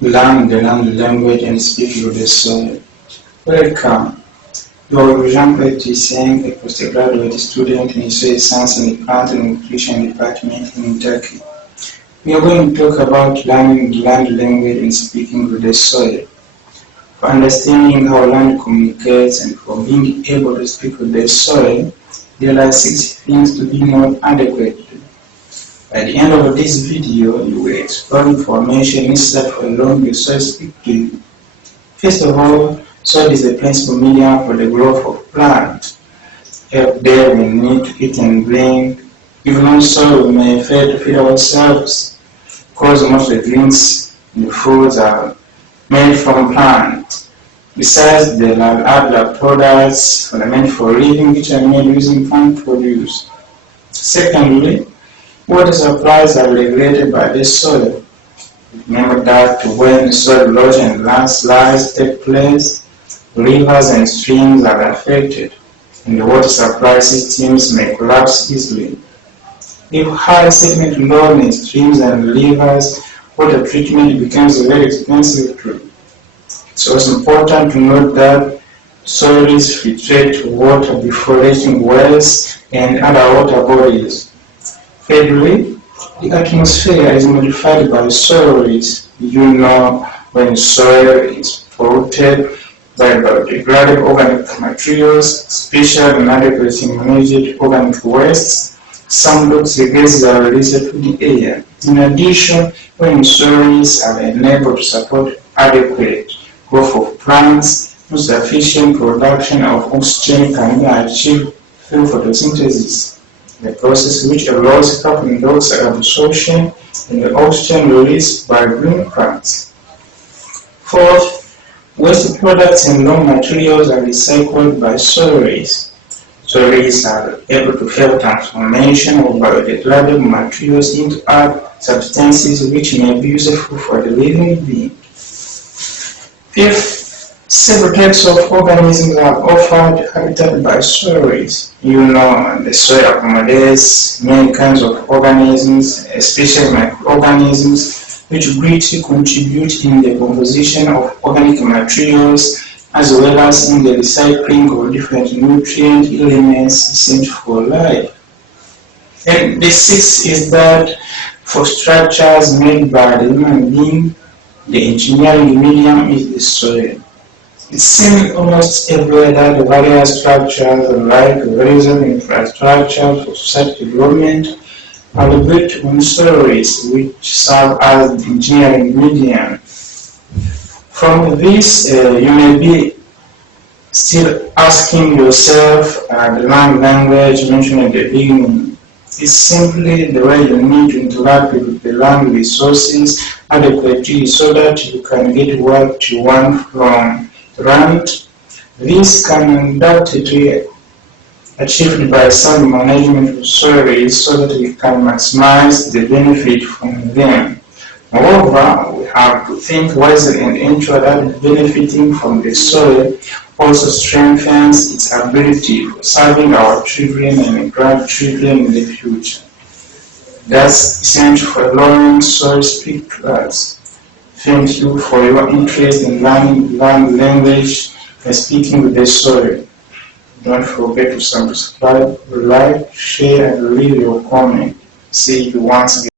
learn the language and speak with the soil. Welcome. You are Jean-Claude Tuyisenge, a postgraduate student in soil science and plant nutrition department in Turkey. We are going to talk about learning the land language and speaking with the soil. For understanding how land communicates and for being able to speak with the soil, there are 6 things to be known adequately. By the end of this video, you will explore information necessary for learning the soil speak to you. First of all, soil is the principal medium for the growth of plants. Help there we need to eat and drink. Even on soil, we may fail to feed ourselves, because most of the drinks and the foods are made from plants. Besides, there are other products fundamental for living which are made using plant produce. Secondly, water supplies are regulated by the soil. Remember that when soil erosion and landslides take place, rivers and streams are affected, and the water supply systems may collapse easily. If high sediment load in streams and rivers, water treatment becomes very expensive too. It's also important to note that soils filtrate water before reaching wells and other water bodies. Thirdly, the atmosphere is modified by soils. You know, when soil is polluted by biodegradable organic materials, especially inadequately managed organic wastes, some toxic gases are released to the air. In addition, when soils are unable to support adequate growth of plants, insufficient production of oxygen can be achieved through photosynthesis, the process which allows carbon dioxide absorption and the oxygen released by green plants. Fourth, waste products and raw materials are recycled by soils. Soils are able to help transformation of biodegradable materials into other substances which may be useful for the living being. Fifth, several types of organisms are offered habitat by soils. You know, the soil accommodates many kinds of organisms, especially microorganisms, which greatly contribute in the composition of organic materials as well as in the recycling of different nutrient elements essential for life. And the sixth is that for structures made by the human being, the engineering medium is the soil. It seems almost everywhere that the various structures like horizontal infrastructure for society development are built on soils which serve as the engineering medium. From this, you may be still asking yourself the land language mentioned at the beginning. It's simply the way you need to interact with the land resources adequately so that you can get what you want from the land. This can undoubtedly achieved by sound management of soils so that we can maximize the benefit from them. Moreover, we have to think wisely and ensure that benefiting from the soil also strengthens its ability for serving our children and grandchildren in the future. That's essential for learning soil speak to us. Thank you for your interest in learning land language and speaking with the soil. Don't forget to subscribe, like, share, and leave your comment. See you once again.